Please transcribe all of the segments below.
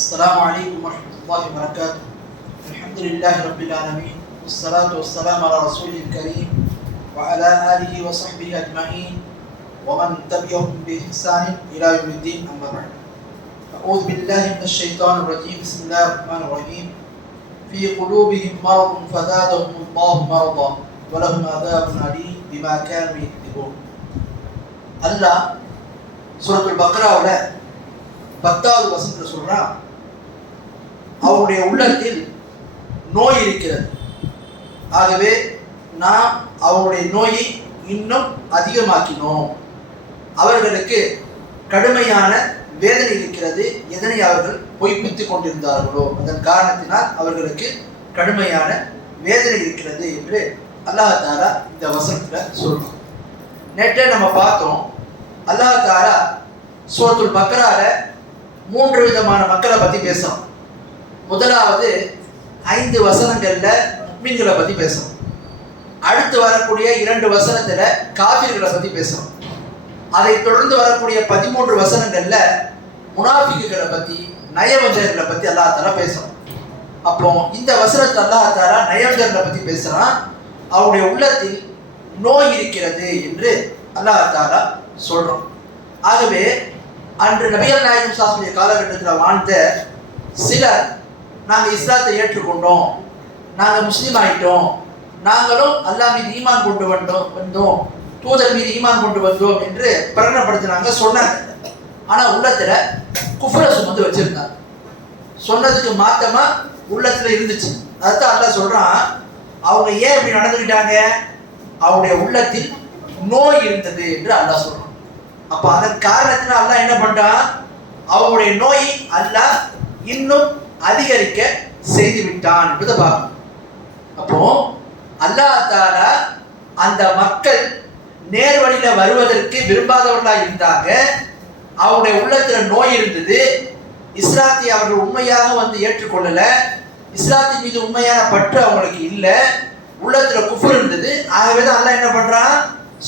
السلام عليكم ورحمة الله وبركاته. الحمد لله رب العالمين والصلاة والسلام على رسوله الكريم وعلى آله وصحبه أجمعين ومن تبعهم بإحسان إلى يوم الدين. أما بعد، أعوذ بالله من الشيطان الرجيم. بسم الله الرحمن الرحيم. في قلوبهم مرض فزادهم الله مرضا ولهم عذاب أليم بما كانوا يكذبون. அல்லாஹ் சூரத்துல் பக்ராவுல 10வது வசனத்தில் சொல்றான், அவருடைய உள்ளத்தில் நோய் இருக்கிறது, ஆகவே நாம் அவருடைய நோயை இன்னும் அதிகமாக்கினோம். அவர்களுக்கு கடுமையான வேதனை இருக்கிறது, எதனை அவர்கள் பொய்ப்பித்துக் கொண்டிருந்தார்களோ அதன் காரணத்தினால் அவர்களுக்கு கடுமையான வேதனை இருக்கிறது என்று அல்லாஹ் தஆலா இந்த வசனத்தில் சொல்றோம். நேற்றே நம்ம பார்த்தோம், அல்லாஹ் தஆலா சூரத்துல் பக்ரால 3 விதமான மக்களை பற்றி பேசுகிறோம். முதலாவது 5 வசனங்கள்ல முஃமின்களை பற்றி பேசுகிறோம். அடுத்து வரக்கூடிய 2 வசனத்தில் காஃபிர்களை பற்றி பேசுகிறோம். அதை தொடர்ந்து வரக்கூடிய 13 வசனங்கள்ல முனாஃபிக்குகளை பற்றி, நயவஞ்சகர்களை பற்றி அல்லாஹ் தஆலா பேசுகிறோம். அப்போ இந்த வசனத்தில் அல்லாஹ் தஆலா நயவஞ்சகர்களை பற்றி பேசுகிறான். அவருடைய உள்ளத்தில் நோய் இருக்கிறது என்று அல்லாஹ் தஆலா சொல்கிறோம். ஆகவே அன்று நபிகள் நாயகம் ஸல்லல்லாஹு காலகட்டத்தில் வாழ்ந்த சிலர், நாங்கள் இஸ்லாத்தை ஏற்றுக்கொண்டோம், நாங்கள் முஸ்லீம் ஆகிட்டோம், நாங்களும் அல்லாஹ் மீது ஈமான் கொண்டு வந்தோம், தூதர் மீது ஈமான் கொண்டு வந்தோம் என்று பிரகடனப்படுத்தினாங்க, சொன்னாங்க. ஆனால் உள்ளத்தில் குஃப்ரை சுமந்து வச்சிருந்தாங்க. சொன்னதுக்கு மாத்தமா உள்ளத்தில் இருந்துச்சு. அதுதான் அல்லாஹ் சொல்றான், அவங்க ஏன் இப்படி நடந்துக்கிட்டாங்க, அவருடைய உள்ளத்தில் நோய் இருந்தது என்று அல்லாஹ் சொல்றான். அப்ப அதன் காரணத்தினால் அல்லாஹ் என்ன பண்றான், அவருடைய நோயை அல்லாஹ் இன்னும் அதிகரிக்க செய்து விட்டான் என்பதை பார்க்கணும். அப்போ அல்லாஹ் தஆலா அந்த மக்கள் நேர் வழியில வருவதற்கு விரும்பாதவர்களாக இருந்தாங்க. அவருடைய உள்ளத்துல நோய் இருந்தது. இஸ்லாத்தை அவர்கள் உண்மையாக வந்து ஏற்றுக்கொள்ளல, இஸ்லாத்தின் மீது உண்மையான பற்று அவங்களுக்கு இல்லை, உள்ளத்துல குஃப்ர் இருந்தது. ஆகவே தான் அல்லாஹ் என்ன பண்றான்,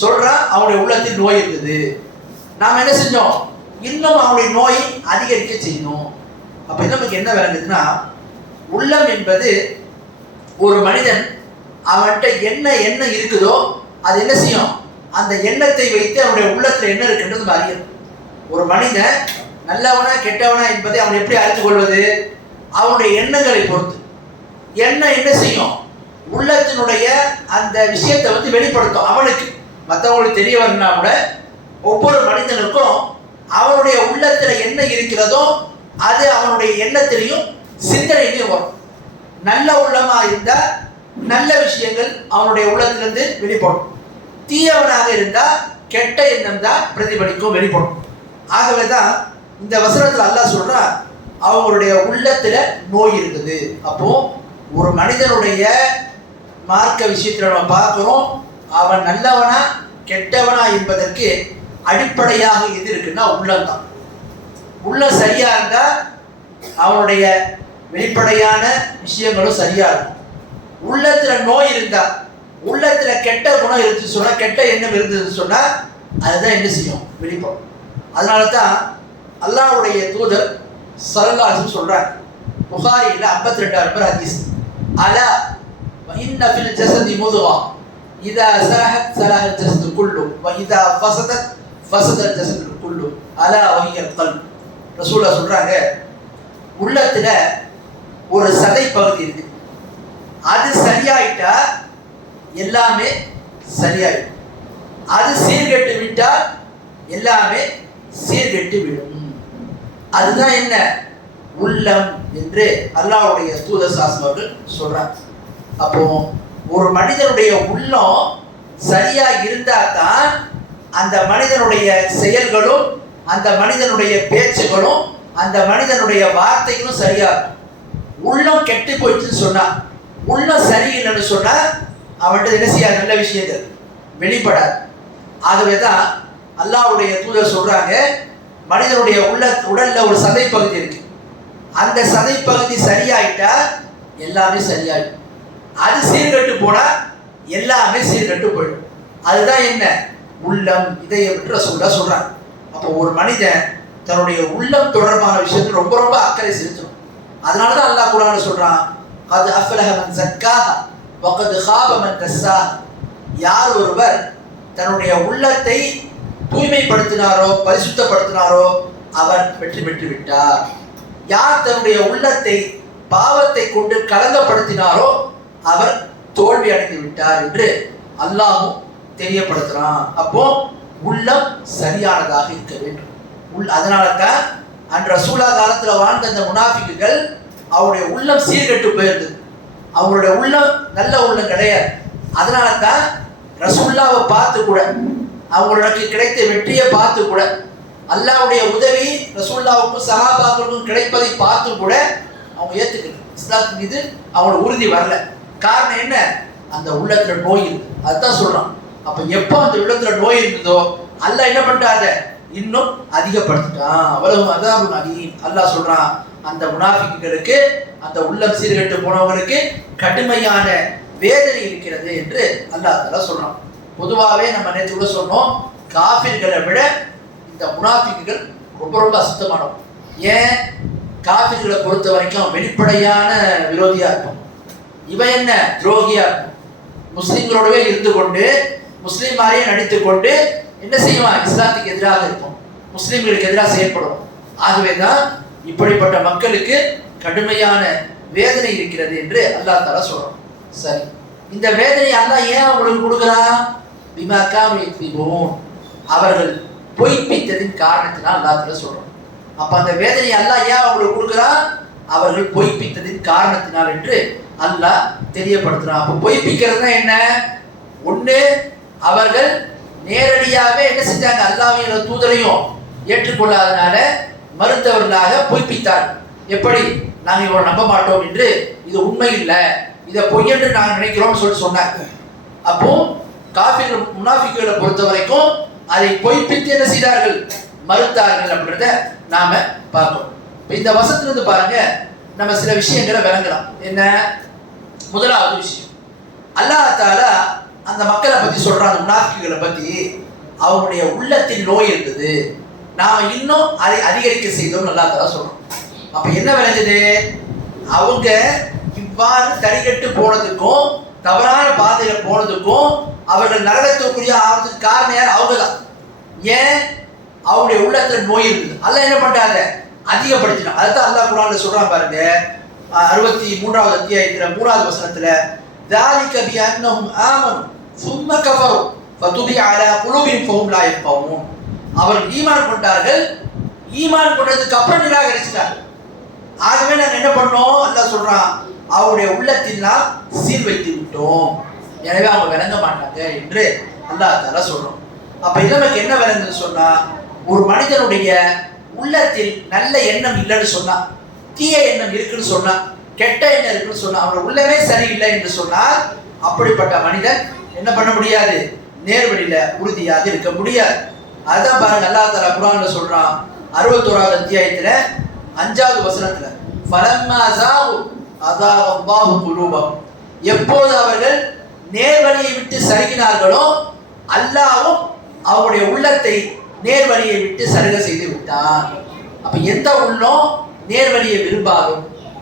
சொல்றான் அவருடைய உள்ளத்தில் நோய் இருந்தது. நாம் என்ன செஞ்சோம், இன்னும் அவருடைய நோயை அதிகரிக்க செய்யணும். அப்ப நமக்கு என்ன விளங்குதுன்னா, உள்ளம் என்பது ஒரு மனிதன் அவன்கிட்ட என்ன எண்ணம் இருக்குதோ அது என்ன செய்யும், அந்த எண்ணத்தை வைத்து அவனுடைய உள்ளத்துல என்ன இருக்குன்றது அறியணும். ஒரு மனிதன் நல்லவனா கெட்டவனா என்பதை அவன் எப்படி அறிந்து கொள்வது, அவனுடைய எண்ணங்களை பொறுத்து. எண்ணம் என்ன செய்யும், உள்ளத்தினுடைய அந்த விஷயத்தை வந்து வெளிப்படுத்தும். அவனுக்கு மற்றவங்களுக்கு தெரிய வரணும்னா கூட ஒவ்வொரு மனிதனுக்கும் அவனுடைய உள்ளத்துல என்ன இருக்கிறதோ அது அவனுடைய எண்ணத்திலையும் சிந்தனையிலையும் வரும். நல்ல உள்ளமா இருந்தா நல்ல விஷயங்கள் அவனுடைய உள்ளத்திலிருந்து வெளிப்படும். தீயவனாக இருந்தா கெட்ட எண்ணம் தான் பிரதிபலிக்கும், வெளிப்படும். ஆகவே தான் இந்த வசனத்துல அல்லாஹ் சொல்றா, அவங்களுடைய உள்ளத்துல நோய் இருந்தது. அப்போ ஒரு மனிதனுடைய மார்க்க விஷயத்துல நம்ம பார்க்கிறோம், அவன் நல்லவனா கெட்டவனா என்பதற்கு அடிப்படையாக எது இருக்குன்னா உள்ளம்தான். உள்ளம் சரியா இருந்தா அவனுடைய வெளிப்படையான விஷயங்களும் சரியா இருக்கும். உள்ளத்துல நோய் இருந்தா, உள்ளத்துல கெட்ட குணம் இருந்து சொன்னா, கெட்ட எண்ணம் இருந்ததுன்னு சொன்னா அதுதான் என்ன செய்யும், வெளிப்படும். அதனால தான் அல்லாஹ்வுடைய தூதர் ஸல்லல்லாஹு அலைஹி வஸல்லம் சொல்றாங்க, புகாரில 52வது நம்பர் ஹதீஸ், அலா வ இன்ன ஃபில் ஜஸதி முதுகா இதா ஸலஹத் ஸலஹல் ஜஸது குல்லு வ இதா ஃபஸதத் ஃபஸதல் ஜஸது குல்லு அலா வஹியல் கல்ப். ரசூலுல்லாஹ் சொல்றாங்க, உள்ளத்துல ஒரு சதை பகுதி இருக்கு, அது சரியாயிட்டா எல்லாமே சரியாயிடும். அது சீர்கெட்டு விட்டால் எல்லாமே சீர்கெட்டு விடும். அதுதான் என்ன, உள்ளம் என்று அல்லாஹ்வுடைய தூதர் ஸல்லல்லாஹு அலைஹி வஸல்லம் சொல்றாங்க. அப்போ ஒரு மனிதனுடைய உள்ளம் சரியா இருந்தா தான் அந்த மனிதனுடைய செயல்களும் அந்த மனிதனுடைய பேச்சுகளும் அந்த மனிதனுடைய வார்த்தைகளும் சரியா இருக்கும். உள்ளம் கெட்டு போயிடுச்சுன்னு சொன்னா, உள்ளம் சரியில்லைன்னு சொன்னா அவன்கிட்ட என்ன செய்யாது, நல்ல விஷயங்கள் வெளிப்படாது. ஆகவே தான் அல்லாஹ்வுடைய தூதர் சொல்றாங்க, மனிதனுடைய உடல்ல ஒரு சதை பகுதி இருக்கு, அந்த சதை பகுதி சரியாயிட்டா எல்லாமே சரியாயிடும். அது சீர்கெட்டு போனா எல்லாமே சீர்கெட்டு போயிடும். அதுதான் என்ன, உள்ளம். இதை விட்டு ரசூலுல்லாஹ் சொல்றாங்க. அப்போ ஒரு மனிதன் தன்னுடைய உள்ளம் தொடர்பான விஷயத்தில் ரொம்ப ரொம்ப அக்கறை செலுத்தணும். அதனாலதான் அல்லாஹ் குர்ஆன்ல சொல்றான், கத் அஃப்லஹ மன் ஸக்காஹா வ கத் காப மன் தஸ்ஸாஹா. யார் ஒருவர் தன்னுடைய உள்ளத்தை தூய்மைப்படுத்தினாரோ பரிசுத்தப்படுத்தினாரோ அவர் வெற்றி பெற்று விட்டார். யார் தன்னுடைய உள்ளத்தை பாவத்தை கொண்டு கலங்கப்படுத்தினாரோ அவர் தோல்வி அடைந்து விட்டார் என்று அல்லாஹ்வும் தெரியப்படுத்துறான். அப்போ உள்ளம் சரியானதாக இருக்க வேண்டும். அதனால தான் அன்று ரசூலா காலத்துல வாழ்ந்த அந்த முனாஃபிக்குகள் அவருடைய உள்ளம் சீர்கெட்டு போயிருந்தது. அவங்களுடைய உள்ளம் நல்ல உள்ளம் கிடையாது. அதனால தான் ரசூல்லாவை பார்த்து கூட, அவங்களுக்கு கிடைத்த வெற்றியை பார்த்து கூட, அல்லாஹ்வுடைய உதவி ரசூல்லாவுக்கும் சஹாபாக்களுக்கும் கிடைப்பதை பார்த்து கூட அவங்க ஏத்துக்கல. இஸ்லாத்தின் மீது அவங்களோட உறுதி வரல. காரணம் என்ன? அந்த உள்ளத்துல நோய் இருக்கு. அதுதான் சொல்றான். அப்ப எப்போ அந்த உள்ளத்துல நோய் இருந்ததோ அல்லாஹ் என்ன பண்றாத இன்னும் அதிகப்படுத்திட்டான். அவ்வளவு அதாபுன் அலீம். அல்லாஹ் சொல்றான், அந்த முனாஃபிக்குகளுக்கு, அந்த உள்ளம் சீர்கெட்டு போனவங்களுக்கு கடுமையான வேதனை இருக்கிறது என்று அல்லாஹ் தஆலா சொல்றான். பொதுவாகவே நம்ம நேற்று கூட சொன்னோம், காஃபிர்களை விட இந்த முனாஃபிக்குகள் ரொம்ப ரொம்ப அசுத்தமானவங்க. ஏன்? காஃபிர்களை பொறுத்த வரைக்கும் வெளிப்படையான விரோதியா இருக்கும். இவன் என்ன துரோகியா இருக்கும். முஸ்லிம்களோடவே இருந்து கொண்டு முஸ்லிம் மாதிரியே நடித்து கொண்டு என்ன செய்வான்? இஸ்லாத்துக்கு எதிராக இருக்கும், முஸ்லிம்களுக்கு எதிராக செயல்படும். ஆகவே தான் இப்படிப்பட்ட மக்களுக்கு கடுமையான வேதனை இருக்கிறது என்று அல்லாஹ் தஆலா சொல்றான். சரி, இந்த வேதனை அல்லாஹ் ஏன் அவங்களுக்கு கொடுக்குறான்? பிமா கானூ யக்ஸிபூன், அவர்கள் பொய்ப்பித்ததின் காரணத்தினால் அல்லாஹ் தஆலா சொல்றான். அப்ப அந்த வேதனை அல்லாஹ் ஏன் அவங்களுக்கு கொடுக்குறான்? அவர்கள் பொய்ப்பித்ததின் காரணத்தினால் என்று அல்லாஹ் தெரியப்படுத்துறான். அப்ப பொய்ப்பிக்கிறதுனா என்ன? ஒண்ணு, அவர்கள் நேரடியாகவே என்ன செஞ்சாங்க? அல்லாஹ்வையும் தூதரையும் ஏற்றுக்கொள்ளாதனால மறுத்தவர்களாக பொய்ப்பித்தார். எப்படி? நாங்கள் இவரை நம்ப மாட்டோம் என்று, இது உண்மை இல்லை, இதை பொய் என்று நாங்கள் நினைக்கிறோம் சொன்னாங்க. அப்போ காஃபிர்கள் முனாஃபிக்குகளை பொறுத்த வரைக்கும் அதை பொய்ப்பித்து என்ன செய்தார்கள்? மறுத்தார்கள் அப்படின்றத நாம பார்க்கணும். இந்த வசனத்திலிருந்து பாருங்க, நம்ம சில விஷயங்களை விளங்கலாம். என்ன? முதலாவது விஷயம், அல்லாஹ் தஆலா அந்த மக்களை பத்தி சொல்றாங்க, முனாஃபிக்குகளை பத்தி, அவங்களுடைய உள்ளத்தில் நோய் இருந்தது, நாம இன்னும் அதை அதிகரிக்க செய்தோம் அல்லாஹ் தஆலா சொல்றோம். அப்ப என்ன விளைஞ்சது? அவங்க இவ்வாறு தடிகட்டு போனதுக்கும் தவறான பாதையில போனதுக்கும் அவர்கள் நரகத்துக்குரிய ஆகிறதுக்கு காரணம் யார்? அவங்க தான். ஏன்? அவருடைய உள்ளத்துல நோய் இருந்தது. அல்லாஹ் என்ன பண்றாங்க? அதிகப்படுத்தினான். அதுதான் அல்லாஹ் குர்ஆன்ல சொல்றான் பாருங்க, 63வது அத்தியாயத்துல 3வது வசனத்துல, ذَلِكَ بِأَنَّهُمْ آمَنُوا ثُمَّ كَفَرُوا فَطُبِعَ عَلَى قُلُوبِهِمْ فَهُمْ لَا يَفْقَهُونَ. அவர்கள் ஈமான் கொண்டார்கள், ஈமான் கொண்டதுக்கு அப்புறம் நிராகரிச்சிட்டார்கள். ஆகவே நாங்கள் என்ன பண்ணோம்? அல்லாஹ் சொல்றான், அவருடைய உள்ளத்தில் நாம் சீல் வைத்து விட்டோம், எனவே அவங்க விளங்க மாட்டாங்க என்று அல்லாஹ் தஆலா சொல்றோம். அப்ப நமக்கு என்ன விளங்குன்னு சொன்னா, ஒரு மனிதனுடைய உள்ளத்தில் நல்ல எண்ணம் இல்லைன்னு சொன்னா, தீய எண்ணம் இருக்குன்னு சொன்னா, கெட்ட எண்ணம் இருக்குன்னு சொன்னா, அவனோட உள்ளமே சரியில்லை என்று சொன்னால் அப்படிப்பட்ட மனிதன் என்ன பண்ண முடியாது? நேர்வழியில உறுதியாக இருக்க முடியாது. அதான் பாருங்க, அல்லாஹ் தஆலா குர்ஆன்ல சொல்றான், 61வது அத்தியாயத்துல 5வது வசனத்துல, ஃபலம்மா ஸாகு அஸாக அல்லாஹு குலூபஹும், எப்போது அவர்கள் நேர்வழியை விட்டு சருகினார்களோ அல்லாஹ்வும் அவருடைய உள்ளத்தை நேர்வழியை விட்டு சருக செய்து விட்டான். அப்ப எந்த உள்ளம் நேர்வழியை விரும்பாதோ,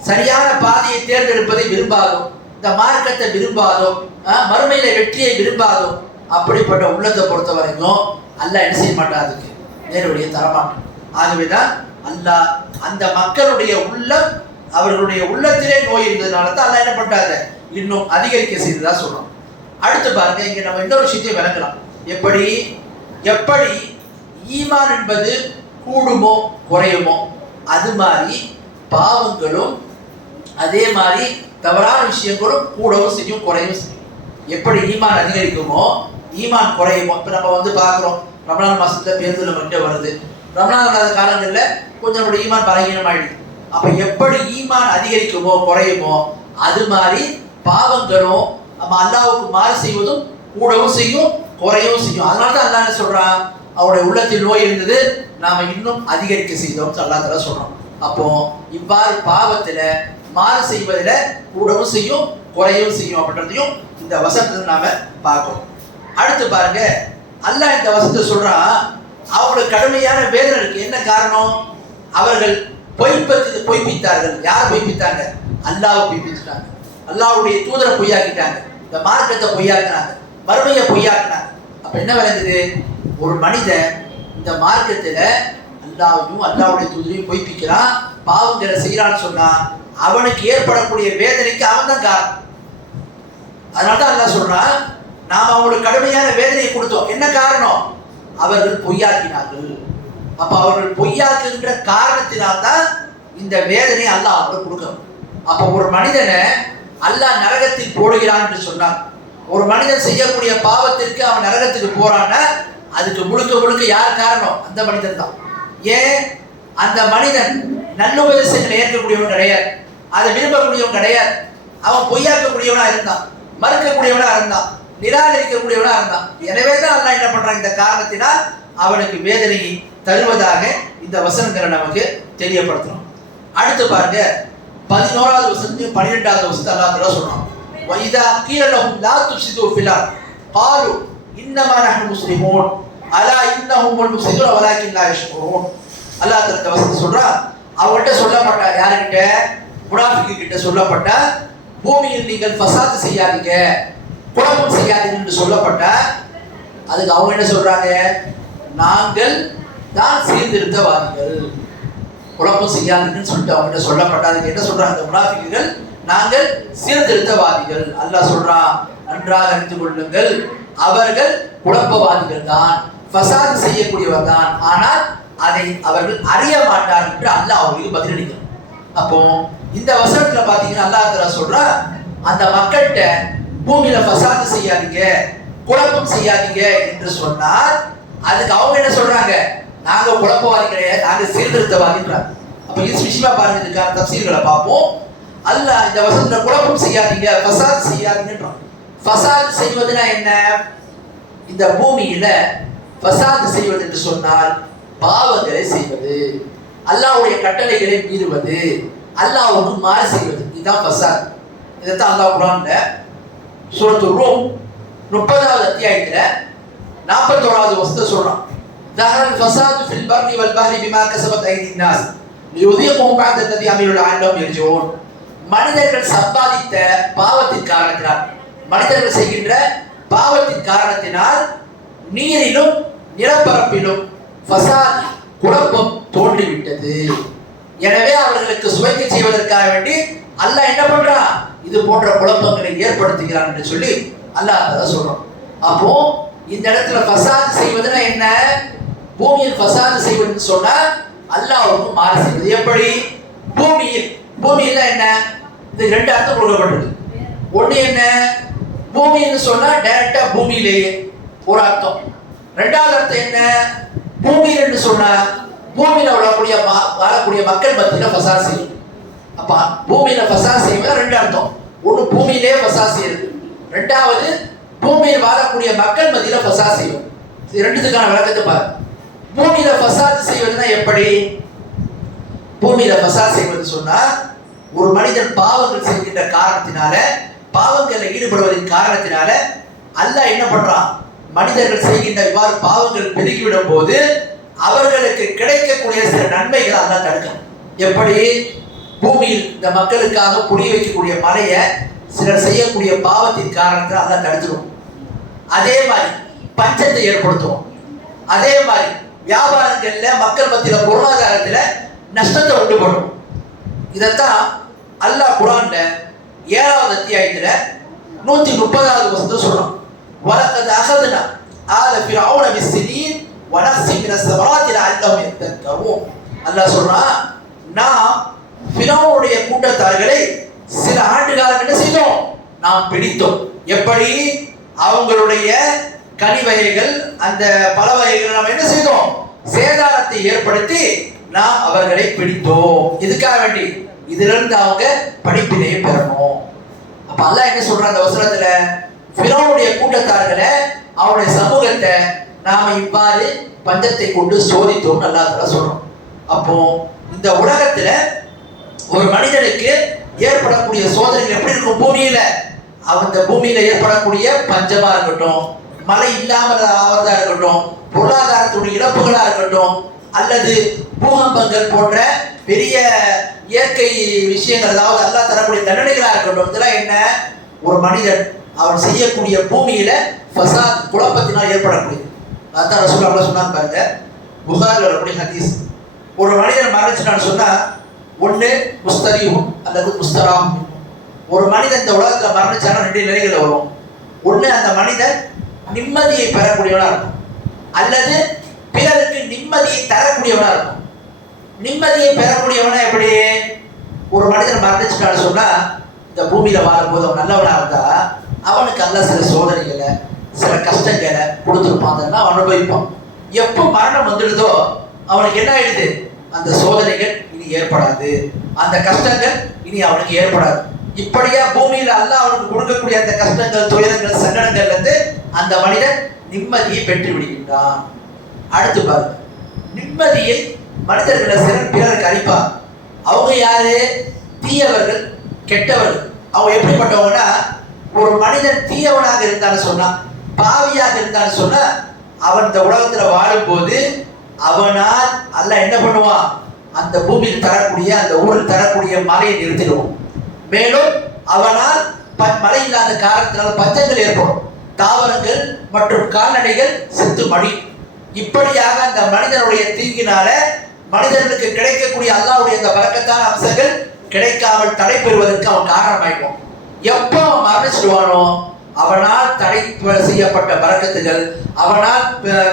சரியான பாதையை தேர்ந்தெடுப்பதை விரும்பாதோ, இந்த மார்க்கத்தை விரும்பாதோ, மறுமையில வெற்றியை விரும்பாதோ, அப்படிப்பட்ட உள்ளத்தை பொறுத்த வரைக்கும் அல்லாஹ் என்ன செய்ய மாட்டான்? அதுக்கு நேர்வழியை தரமாட்டான். ஆகவேதான் அல்லாஹ் அந்த மக்களுடைய உள்ளம், அவர்களுடைய உள்ளத்திலே நோய் இருந்ததுனால தான் அல்லாஹ் என்ன பண்றாங்க? இன்னும் அதிகரிக்க செய்ததா சொல்றோம். அடுத்து பாருங்க, இங்க நம்ம இன்னொரு விஷயத்தை விளங்கலாம். எப்படி எப்படி ஈமான் என்பது கூடுமோ குறையுமோ, அது மாதிரி பாவங்களும் அதே மாதிரி தவறான விஷயங்களும் கூடவும் செய்யும் குறையும் செய்யும். எப்படி ஈமான் அதிகரிக்குமோ ஈமான் குறையுமோ. இப்போ நம்ம வந்து பார்க்குறோம், ரமலான் மாசத்துல பேருந்து நம்மகிட்ட வருது, ரமலான் இல்லாத காலங்களில் கொஞ்சம் நம்மளுடைய ஈமான் பலகீனமாயிடுது. அப்போ எப்படி ஈமான் அதிகரிக்குமோ குறையுமோ, அது மாதிரி பாவங்களும் நம்ம அல்லாஹ்வுக்கு மாறு செய்வதும் கூடவும் செய்யும் குறையவும் செய்யும். அதனால தான் அல்லாஹ் என்ன சொல்றான்? அவருடைய உள்ளத்தில் நோய் இருந்தது, நாம இன்னும் அதிகரிக்க செய்தோம் அல்லாஹ் தஆலா சொல்றோம். அப்போ இவ்வாறு பாவத்துல மாறு செய்வதில் கூடவும் செய்யும் குறையவும் செய்யும் அப்படின்றதையும் இந்த வசனத்தை நாம பார்க்கணும். அடுத்து பாருங்க, அல்லாஹ் இந்த வசனத்தை சொல்றான், அவங்களுக்கு கடுமையான வேதனை இருக்கு. என்ன காரணம்? அவர்கள் பொய்ப்பித்தார்கள். யார் பொய்ப்பித்தாங்க? அல்லாஹ்வை பொய்ப்பித்தாங்க. அல்லாஹ்வுடைய தூதரை பொய்யாக்கிட்டாங்க, இந்த மார்க்கத்தை பொய்யாக்கினாங்க, மறுமையை பொய்யாக்கினாங்க. அப்ப என்ன விளங்குது? ஒரு மனிதன் இந்த மார்க்கத்துல அல்லாஹ்வையும் அல்லாஹ்வுடைய தூதரையும் பொய்ப்பிக்கிறான், பாவங்களை செய்யறான்னு சொன்னா அவனுக்கு ஏற்படக்கூடிய வேதனைக்கு அவன் தான் காரணம். அதனாலதான் அல்லாஹ் சொல்றான், நாம் அவங்களுக்கு கடுமையான வேதனையை கொடுத்தோம். என்ன காரணம்? அவர்கள் பொய்யாக்கினார்கள். அப்ப அவர்கள் பொய்யாக்குகின்ற காரணத்தினால்தான் இந்த வேதனை அல்லாஹ் அவங்களுக்கு கொடுக்கணும். அப்ப ஒரு மனிதனை அல்லாஹ் நரகத்தில் போடுகிறான் என்று சொன்னார். ஒரு மனிதன் செய்யக்கூடிய பாவத்திற்கு அவன் நரகத்துக்கு போறான்னா அதுக்கு முழுக்க முழுக்க யார் காரணம்? அந்த மனிதன் தான். ஏன்? அந்த மனிதன் நல்லுபதேசங்களை ஏற்கக்கூடியவன் கிடையாது, அதை விரும்பக்கூடியவன் கிடையாது. அவன் பொய்யாக்கக்கூடியவனா இருந்தான், மறுக்கக்கூடியவனா இருந்தான், நிராகரிக்கக்கூடியவனா இருந்தான். எனவே தான் அல்லாஹ் என்ன பண்றான்? இந்த காரணத்தினால் அவனுக்கு வேதனையை தருவதாக இந்த வசனங்களை நமக்கு தெரியப்படுத்துறோம். அடுத்து பாருங்க, 11வது வசனத்தையும் 12வது வசனத்தை அல்லாஹ் தஆலா சொல்றான். وَإِذَا قِيلَ لَهُمْ لَا تُفْسِدُوا فِي الْأَرْضِ قَالُوا إِنَّمَا نَحْنُ مُسْلِمُونَ أَلَا إِنَّهُمُ الْمُفْسِدُونَ وَلَكِنْ لَا يَشْعُرُونَ. அல்லாஹ் தஆலா இந்த வசனத்தை சொல்றான். அவங்கள்ட்ட சொல்லப்பட்ட, யாருக்கிட்ட? முனாஃபிக்கு கிட்ட சொல்லப்பட்ட, பூமியில் நீங்கள் ஃபசாத் செய்யாதீங்க, குழப்பம் செய்யாதீங்க என்று சொல்லப்பட்ட, அதுக்கு அவங்க என்ன சொல்றாங்க? நாங்கள் தான் சீர்திருத்தவாதிகள், குழப்பம் செய்யாதீங்கன்னு சொல்லிட்டு அவங்ககிட்ட சொல்லப்பட்டாதுக்கு என்ன சொல்றாங்க அந்த முனாஃபிக்குகள்? நாங்கள் சீர்திருத்தவாதிகள். அல்லாஹ் சொல்றான், நன்றாக அறிந்து கொள்ளுங்கள், அவர்கள் குழப்பவாதிகள் தான், ஃபசாத் செய்யக்கூடியவர் தான், ஆனால் அதை அவர்கள் அறிய மாட்டார்கள் என்று அல்லாஹ் அவங்களுக்கு பதிலளிக்கிறார். அப்போ இந்த வசனத்துல பாத்தீங்கன்னா அல்லாஹ் தஆலா சொல்றா, அந்த மக்கள்கிட்ட பூமியில ஃபசாத் செய்யாதீங்க, குழப்பம் செய்யாதீங்க என்று சொன்னால் அதுக்கு அவங்க என்ன சொல்றாங்க? நாங்க குழப்பவாதி கிடையாது, நாங்க சீர்திருத்தவாதின்றாங்க. அப்ப இது விஷயமா பாருங்க, இதுக்கான தஃசீர்களை பார்ப்போம். அல்லாஹ் இந்த வசனத்துல குழப்பம் செய்யாதீங்க, ஃபசாத் செய்யாதீங்கன்றான். ஃபசாத் செய்வதுனா என்ன? இந்த பூமியில ஃபசாத் செய்வது என்று சொன்னால் பாவங்களை செய்வது, அல்லாஹ்வுடைய கட்டளைகளை மீறுவது, அல்லாஹ்வுக்கு மாறு செய்வது, இதுதான் ஃபசாத். இதைத்தான் அல்லாஹ் குர்ஆன்ல சூரத்துர் ரூம் 30வது அத்தியாயத்துல 41வது வசனத்தை சொல்றான். ظهر الفساد في البر والبحر بما كسبت ايدي الناس ليذيقهم بعض الذي عملوا لعلهم يرجعون. மனிதர்கள் சம்பாதித்த பாவத்தின் காரணத்தினால், மனிதர்கள் செய்கின்ற பாவத்தின் காரணத்தினால் நீரிலும் நிலப்பரப்பிலும் ஃபசாத், குழப்பம் தோன்றிவிட்டது. எனவே அவர்களுக்கு சுவைக்க செய்வதற்காக வேண்டி அல்லாஹ் என்ன பண்றான்? இது போன்ற குழப்பங்களை ஏற்படுத்துகிறான் என்று சொல்லி அல்லாஹ் தஆலா சொல்றான். அப்போ இந்த இடத்துல ஃபசாத் செய்வதுனா என்ன? பூமியில் ஃபசாத் செய்வதுன்னு சொன்னா அல்லாஹ்வுக்கு மாறு செய்வது. எப்படி? பூமியில என்ன? இது ரெண்டு அர்த்தம் கொடுக்கப்பட்டிருக்கு. ஒண்ணு என்ன? பூமின்னு சொன்னா டைரக்டா பூமியிலேயே ஒரு அர்த்தம். ரெண்டாவது அர்த்தம் என்ன? பூமியில் என்று சொன்னா பூமியில வாழக்கூடிய மக்கள் மத்தியில ஃபசாத் செய்யும். அப்ப பூமியில ஃபசாத் செய்வது ரெண்டு அர்த்தம். ஒண்ணு பூமியிலே ஃபசாத் செய்யுது, ரெண்டாவது பூமியில் வாழக்கூடிய மக்கள் மத்தியில ஃபசாத் செய்யும். ரெண்டுத்துக்கான விளக்கத்தை பாரு. பூமியில ஃபசாத் செய்வதுனா எப்படி? பூமியில ஃபசாத் செய்வது சொன்னா ஒரு மனிதன் பாவங்கள் செய்கின்ற காரணத்தினால, பாவங்களில் ஈடுபடுவதன் காரணத்தினால அல்லாஹ் என்ன பண்றான்? மனிதர்கள் செய்கின்ற இவ்வாறு பாவங்கள் பெருகிவிடும் போது அவர்களுக்கு கிடைக்கக்கூடிய சில நன்மைகளை அல்லாஹ் தடுக்கணும். எப்படி? பூமியில் இந்த மக்களுக்காக புரிய வைக்கக்கூடிய மலையை சிலர் செய்யக்கூடிய பாவத்தின் காரணத்தில் அல்லாஹ் தடுத்துடும். அதே மாதிரி பஞ்சத்தை ஏற்படுத்துவோம். அதே மாதிரி வியாபாரங்கள்ல மக்கள் மத்தியில பொருளாதாரத்துல நஷ்டத்தை உண்டு பண்ணும். இதைத்தான் அல்லாஹ் குர்ஆன்ல 7வது அத்தியாயத்துல 130வது வசனத்தை சொல்றான். வலக்கத் அகதுனா ஆல ஃபிரௌன பிஸ்ஸினீன் வனக்ஸி மினஸ் ஸமராத்தி லஅல்லஹும் யத்தக்கரூன். அல்லாஹ் சொல்றான், நாம் ஃபிரௌனுடைய கூட்டத்தார்களை சில ஆண்டு காலம் என்ன செய்தோம்? நாம் பிடித்தோம். எப்படி? அவங்களுடைய கனி வகைகள், அந்த பல வகைகள் நாம் என்ன செய்தோம்? சேதாரத்தை ஏற்படுத்தி நாம் அவர்களை பிடித்தோம். இதுக்காக வேண்டி இதிலிருந்து அவங்க படிப்பினையை பெறணும். அப்ப அல்லாஹ் என்ன சொல்றான் அந்த வசனத்துல? ஃபிரௌனுடைய கூட்டத்தார்களை, அவருடைய சமூகத்தை நாம இவ்வாறு பஞ்சத்தை கொண்டு சோதித்தோம் அல்லாஹ் தஆலா சொல்றோம். அப்போ இந்த உலகத்துல ஒரு மனிதனுக்கு ஏற்படக்கூடிய சோதனைகள் எப்படி இருக்கும்? பூமியில அந்த பூமியில ஏற்படக்கூடிய பஞ்சமா இருக்கட்டும், மழை இல்லாமல் ஆவதா இருக்கட்டும், பொருளாதாரத்துடைய இழப்புகளா இருக்கட்டும், அல்லது பூகம்பங்கள் போன்ற பெரிய இயற்கை விஷயங்கள், அதாவது அல்லாஹ் தரக்கூடிய தண்டனைகளா இருக்கட்டும், இதெல்லாம் என்ன? ஒரு மனிதன் அவன் செய்யக்கூடிய பூமியில ஃபசாத், குழப்பத்தினால் ஏற்படக்கூடியது. அதான் ரசூலுல்லாஹ் சொன்னாங்க பாருங்க, புகாரில் வரக்கூடிய ஹதீஸ். ஒரு மனிதன் மரணிச்சுட்டான்னு சொன்னா ஒன்று முஸ்தரீஹும் அல்லது முஸ்தராஹும். ஒரு மனிதன் இந்த உலகத்தில் மரணிச்சானா ரெண்டு நிலைகள் வரும். ஒன்று அந்த மனிதன் நிம்மதியை பெறக்கூடியவனா இருக்கும், அல்லது பிறருக்கு நிம்மதியை தரக்கூடியவனா இருக்கும். நிம்மதியை பெறக்கூடியவனா எப்படி? ஒரு மனிதன் மரணிச்சுட்டான்னு சொன்னா இந்த பூமியில வாழும்போது அவன் நல்லவனா இருந்தா அவனுக்கு அல்ல சில சோதனைகளை, சில கஷ்டங்களை கொடுத்துருப்பான், அதெல்லாம் அனுபவிப்பான். எப்போ மரணம் வந்துடுதோ அவனுக்கு என்ன ஆயிடுது? அந்த சோதனைகள் இனி ஏற்படாது, அந்த கஷ்டங்கள் இனி அவனுக்கு ஏற்படாது. இப்படியா பூமியில அல்லாஹ் அவனுக்கு கொடுக்கக்கூடிய அந்த கஷ்டங்கள், துயரங்கள், சங்கடங்கள்ல இருந்து அந்த மனிதன் நிம்மதியை பெற்று விடுகின்றான். அடுத்து பாருங்க, நிம்மதியை மனிதர்களை சிலர் பிறருக்கு அளிப்பார். அவங்க யாரு? தீயவர்கள், கெட்டவர்கள். அவங்க எப்படிப்பட்டவங்கன்னா, ஒரு மனிதன் தீயவனாக இருந்தான்னு சொன்னா, பாவியாக இருந்தான்னு சொன்னா, அவன் இந்த உலகத்துல வாழும் போது அவனால் அல்லாஹ் என்ன பண்ணுவான்? அந்த பூமியில் தரக்கூடிய, அந்த ஊரில் தரக்கூடிய மழையை நிறுத்திடுவான். மேலும் அவனால் மழை இல்லாத காரணத்தினால் பஞ்சங்கள் ஏற்படும், தாவரங்கள் மற்றும் கால்நடைகள் செத்து மடி. இப்படியாக அந்த மனிதனுடைய தீங்கினால மனிதனுக்கு கிடைக்கக்கூடிய அல்லாஹ்வுடைய அந்த பரக்கத்தான அம்சங்கள் கிடைக்காமல் தடை பெறுவதற்கு அவன் காரணமாயிடும். எப்போ அவன் மரணிச்சிடுவானோ அவனால் தடை செய்யப்பட்ட பரக்கத்துகள், அவனால்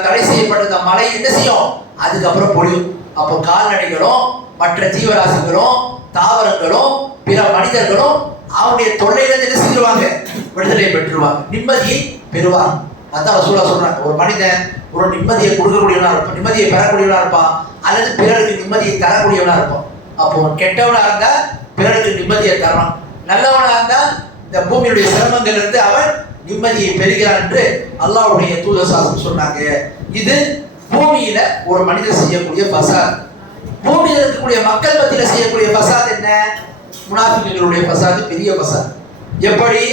தடை செய்யப்பட்ட மழை என்ன செய்யும்? அதுக்கப்புறம் பொழியும். அப்போ கால்நடைகளும் மற்ற ஜீவராசிகளும் தாவரங்களும் பிற மனிதர்களும் அவனுடைய தொல்லையிலிருந்து என்ன செஞ்சிருவாங்க? விடுதலை பெற்றுருவாங்க, நிம்மதியை பெறுவாங்க. அதான் ரசூலுல்லாஹ் சொல்றாங்க, ஒரு மனிதன் ஒரு நிம்மதியை கொடுக்கக்கூடியவனா இருப்பான், நிம்மதியை பெறக்கூடியவனா இருப்பான், அல்லது பிறருக்கு நிம்மதியை தரக்கூடியவனா இருப்பான். அப்போ கெட்டவனா இருந்தா பிறருக்கு நிம்மதியை தரணும், நல்லவனா இருந்தா இந்த பூமியுடைய சிரமங்கள் இருந்து அவன் நிம்மதியை பெறுகிறான் என்று அல்லாஹ்வுடைய தூதர் சாசனம் சொன்னாங்க. இது பூமியில ஒரு மனிதர் செய்யக்கூடிய ஃபசாத். பூமியில் இருக்கக்கூடிய மக்கள் மத்தியில செய்யக்கூடிய ஃபசாத் என்ன? முனாஃபிக்குகளுடைய ஃபசாத் பெரிய ஃபசாத். எப்படி?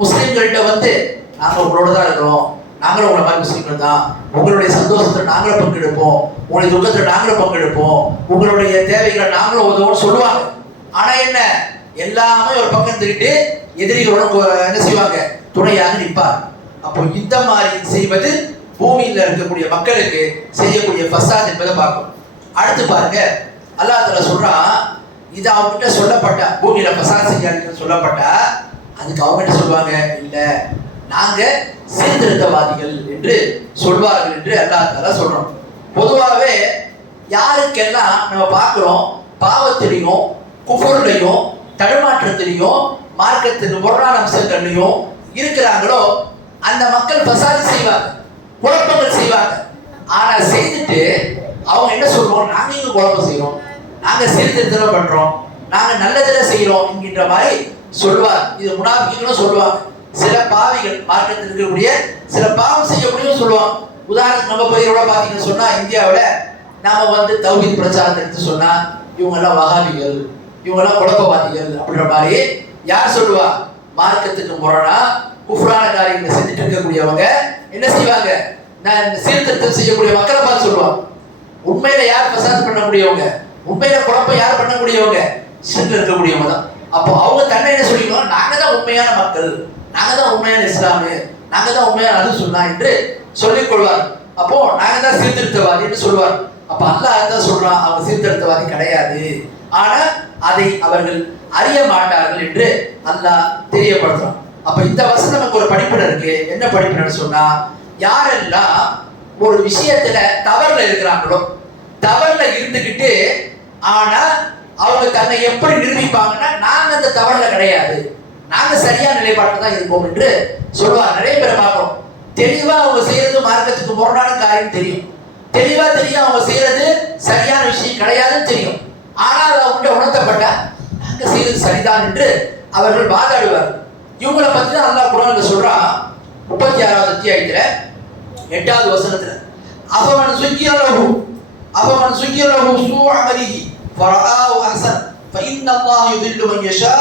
முஸ்லிம்கள்ட்ட வந்து நாங்கள் உங்களோட தான் இருக்கிறோம், நாங்களும் உங்களை மாதிரி முஸ்லிம்கள் தான், உங்களுடைய சந்தோஷத்தில் நாங்களும் பங்கெடுப்போம், உங்களுடைய துக்கத்தில் நாங்களும் பங்கெடுப்போம், உங்களுடைய தேவைகளை நாங்களும் உதவும் சொல்லுவாங்க. ஆனா என்ன? எல்லாமே ஒரு பக்கம் திருட்டு எதிரிகளோட என்ன செய்வாங்க? துணையாக நிற்பார். அப்போ இந்த மாதிரி செய்வது பூமியில் இருக்கக்கூடிய மக்களுக்கு செய்யக்கூடிய ஃபசாத் என்பதை பார்க்கணும். அடுத்து பாருங்க, அல்லாஹ் தஆலா சொல்றான், இது அவங்ககிட்ட சொல்லப்பட்ட பூமியில ஃபசாத் செய்யாதீங்கன்னு சொல்லப்பட்டா அதுக்கு அவங்க என்ன சொல்லுவாங்க? இல்ல, நாங்க சீர்திருத்தவாதிகள் என்று சொல்வார்கள் என்று அல்லாஹ் தஆலா சொல்றோம். பொதுவாகவே யாருக்கெல்லாம் நம்ம பார்க்கிறோம் பாவத்திலையும் குஃபுர்லையும் தடுமாற்றத்திலையும் மார்க்கத்தின் முரணான அம்சங்கள்லையும் இருக்கிறாங்களோ அந்த மக்கள் ஃபசாத் செய்வாங்க, குழப்பங்கள் செய்வாங்க. ஆனா செய்துட்டு அவங்க என்ன சொல்லுவோம்? நாங்க இங்க குழப்பம் செய்யறோம், நாங்க சீர்திருத்தம் பண்றோம், நாங்க நல்லதில செய்யறோம் என்கின்ற மாதிரி சொல்வார். இது முனாஃபிக்குகளும் சொல்லுவாங்க. சில பாவிகள் மார்க்கத்தில் இருக்கக்கூடிய சில பாவம் செய்யக்கூடிய சொல்லுவாங்க. உதாரணத்துக்கு நம்ம பகுதியோட பார்த்தீங்கன்னு சொன்னா, இந்தியாவில் நாம வந்து தௌஹீத் பிரச்சாரத்தை எடுத்து சொன்னா இவங்க எல்லாம் வஹாபிகள், இவங்க எல்லாம் குழப்பவாதிகள் அப்படின்ற மாதிரி யார் சொல்லுவா? மார்க்கத்துக்கு முரணா குஃப்ரான காரியங்களை செஞ்சுட்டு இருக்கக்கூடியவங்க என்ன செய்வாங்க? நான் சீர்திருத்தம் செய்யக்கூடிய மக்களை பார்த்து சொல்லுவாங்க. உண்மையில யார் ஃபசாத் பண்ணக்கூடியவங்க, உண்மையில குழப்பம் யார் பண்ணக்கூடியவங்க? ஷிர்க்ல இருக்கக்கூடியவங்க தான். அப்போ அவங்க தன்னை என்ன சொல்லிக்கணும்? நாங்க தான் உண்மையான மக்கள், நாங்க தான் உண்மையான இஸ்லாமு, நாங்க தான் உண்மையான அது சொன்னா என்று சொல்லிக் கொள்வார். அப்போ நாங்க தான் சீர்திருத்தவாதி என்று சொல்வார். அப்ப அல்லாஹ் தான் சொல்றான், அவங்க சீர்திருத்தவாதி கிடையாது, ஆனா அதை அவர்கள் அறிய மாட்டார்கள் என்று அல்லாஹ் தெரியப்படுத்துறான். அப்ப இந்த வசனம் நமக்கு ஒரு படிப்பினை இருக்கு. என்ன படிப்பினைன்னு சொன்னா, யாரெல்லாம் ஒரு விஷயத்துல தவறுல இருக்கிறாங்களோ, தவறுல இருந்துகிட்டு ஆனா அவங்க தன்னை எப்படி நிரூபிப்பாங்கன்னா, நாங்க அந்த தவறுல கிடையாது, நாங்க சரியான நிலைப்பாட்டில் தான் இருப்போம் என்று சொல்லுவாங்க. நிறைய பேரை பார்க்கிறோம், தெளிவா அவங்க செய்யறது மார்க்கத்துக்கு முரணான காரியம் தெரியும், தெளிவா தெரியும் அவங்க செய்யறது சரியான விஷயம் கிடையாதுன்னு தெரியும். ஆனால் அவங்க உணர்த்தப்பட்ட நாங்க செய்யறது சரிதான் என்று அவர்கள் வாதாடுவார். இவங்களை பத்தி தான் அல்லாஹ் குர்ஆன்ல சொல்றான். 36வது அத்தியாயத்துல 8வது வசனத்துல, அஃபமன் சுக்கிரலஹு சூஅ அமலிஹி ஃபரஆஹு அஹ்ஸன் ஃபஇன்னல்லாஹ யுதில்லு மன் யஷா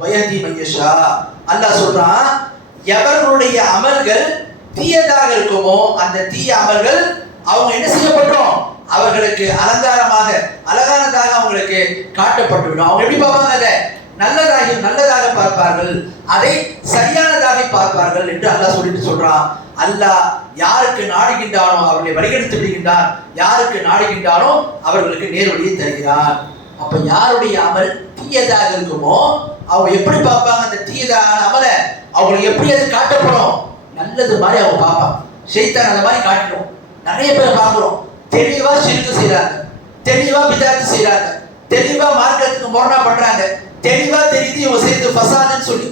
வ யஹ்தி மன் யஷா. அல்லாஹ் சொல்றான், எவர்களுடைய அமல்கள் தீயதாக இருக்குமோ அந்த தீய அமல்கள் அவங்க என்ன செய்யப்பட்டோம், அவர்களுக்கு அழகானதாக அவங்களுக்கு காட்டப்பட்டுவிடும். அவங்க எப்படி பார்ப்பாங்க, அதை நல்லதாக பார்ப்பார்கள், அதை சரியானதாக பார்ப்பார்கள் என்று அல்லாஹ் சொல்லிட்டு சொல்றான். அல்லாஹ் யாருக்கு நாடுகின்றானோ அவர்களை வழிகெடுத்து விடுகின்றான், யாருக்கு நாடுகின்றானோ அவர்களுக்கு நேர்வழியை தருகிறான். அப்ப யாருடைய அமல் தீயதாக இருக்குமோ அவங்க எப்படி பார்ப்பாங்க, அந்த தீயதான அமலை அவங்களுக்கு எப்படி அது காட்டப்படும், நல்லது மாதிரி அவங்க பார்ப்பாங்க. ஷைத்தான் அந்த மாதிரி காட்டணும். நிறைய பேர் பார்க்கிறோம், தெளிவா ஷிர்க் செய்யறாங்க, தெளிவா பிதாத்து செய்யறாங்க, தெளிவா மார்க்கத்துக்கு முரணா பண்றாங்க, தெளிவா தெரியுது இவங்க செய்து ஃபசாதுன்னு சொல்லி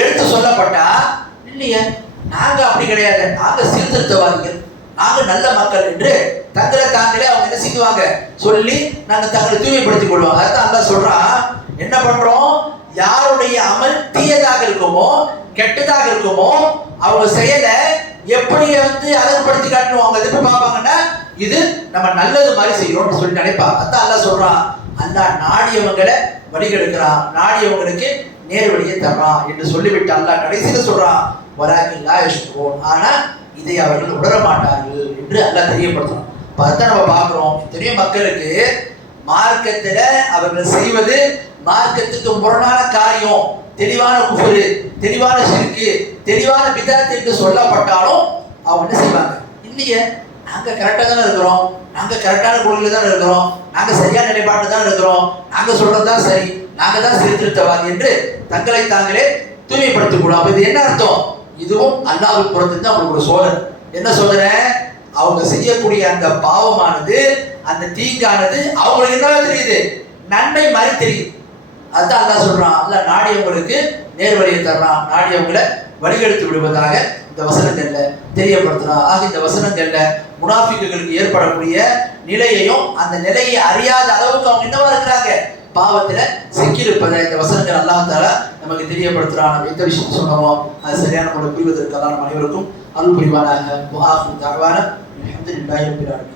எடுத்து சொல்லப்பட்டா, இல்லையே நாங்க அப்படி கிடையாது, நாங்க சீர்திருத்தவாதிகள், நாங்க நல்ல மக்கள் என்று தங்களை தாங்களே அவங்க என்ன செய்வாங்க சொல்லி நாங்க தங்களை தூய்மைப்படுத்திக் கொள்வாங்க. அதான் அல்லாஹ் சொல்றான், என்ன பண்றோம், யாருடைய அமல் தீயதாக இருக்குமோ கெட்டதாக இருக்குமோ அவங்க செயலை எப்படி அழகுபடுத்தி காட்டணும், அவங்க எப்படி பார்ப்பாங்கன்னா இது நம்ம நல்லது மாதிரி செய்யறோம்னு சொல்லி நினைப்பாங்க. அதான் அல்லாஹ் சொல்றான், அல்லாஹ் நாடியவங்களை வழிகெடுக்கிறான், நாடியவங்களுக்கு நேர்வழியை தர்றான் என்று சொல்லிவிட்டு அல்லாஹ் கடைசியில சொல்றான், வராகின் லா யஷ்குரூன், ஆனா இதை அவர்கள் உணர மாட்டார்கள் என்று அல்லாஹ் தெரியப்படுத்துறான். பார்த்தா நம்ம பார்க்கிறோம், எத்தனையோ மக்களுக்கு மார்க்கத்துல அவர்கள் செய்வது மார்க்கத்துக்கு முரணான காரியம், தெளிவான குஃப்ரு, தெளிவான ஷிர்க், தெளிவான பிதாத் என்று சொல்லப்பட்டாலும் அவங்க என்ன செய்வாங்க, இல்லையே நாங்க கரெக்டாக தானே இருக்கிறோம், நாங்க கரெக்டான கொள்கையில தான் இருக்கிறோம், நாங்க சரியான நிலைப்பாட்டு தான் இருக்கிறோம், நாங்க சொல்றதுதான் சரி, நாங்க தான் சீர்திருத்தவாதி என்று தங்களை தாங்களே தூய்மைப்படுத்திக் கொள்ளும். அப்ப இது என்ன அர்த்தம், இதுவும் அல்லாஹ்வின் புறத்திலிருந்து அவங்களுக்கு ஒரு சோதனை. என்ன சோதனை, அவங்க செய்யக்கூடிய அந்த பாவமானது, அந்த தீங்கானது அவங்களுக்கு என்ன தெரியுது, நன்மை மாதிரி தெரியுது. அதுதான் அல்லாஹ் சொல்றான், அல்லாஹ் நாடியவங்களுக்கு நேர்வழியை தர்றான், நாடியவங்களை வழிகெடுத்து விடுவதாக இந்த வசனங்கள்ல தெரியப்படுத்துறான். ஆக இந்த வசனங்கள்ல முனாஃபிக்குகளுக்கு ஏற்படக்கூடிய நிலையையும் அந்த நிலையை அறியாத அளவுக்கு அவங்க என்னவா இருக்கிறாங்க, பாவத்துல சிக்கியிருப்பதை இந்த வசனங்கள் அல்லாஹ் தஆலா நமக்கு தெரியப்படுத்துறான். நம்ம எந்த விஷயம் சொன்னோமோ அது சரியான முறை புரிவதற்கு அல்லாஹ் நம் அனைவருக்கும் அருள் புரிவானாக. வஆஹிரு தஅவானா அல்ஹம்துலில்லாஹி ரப்பில் ஆலமீன்.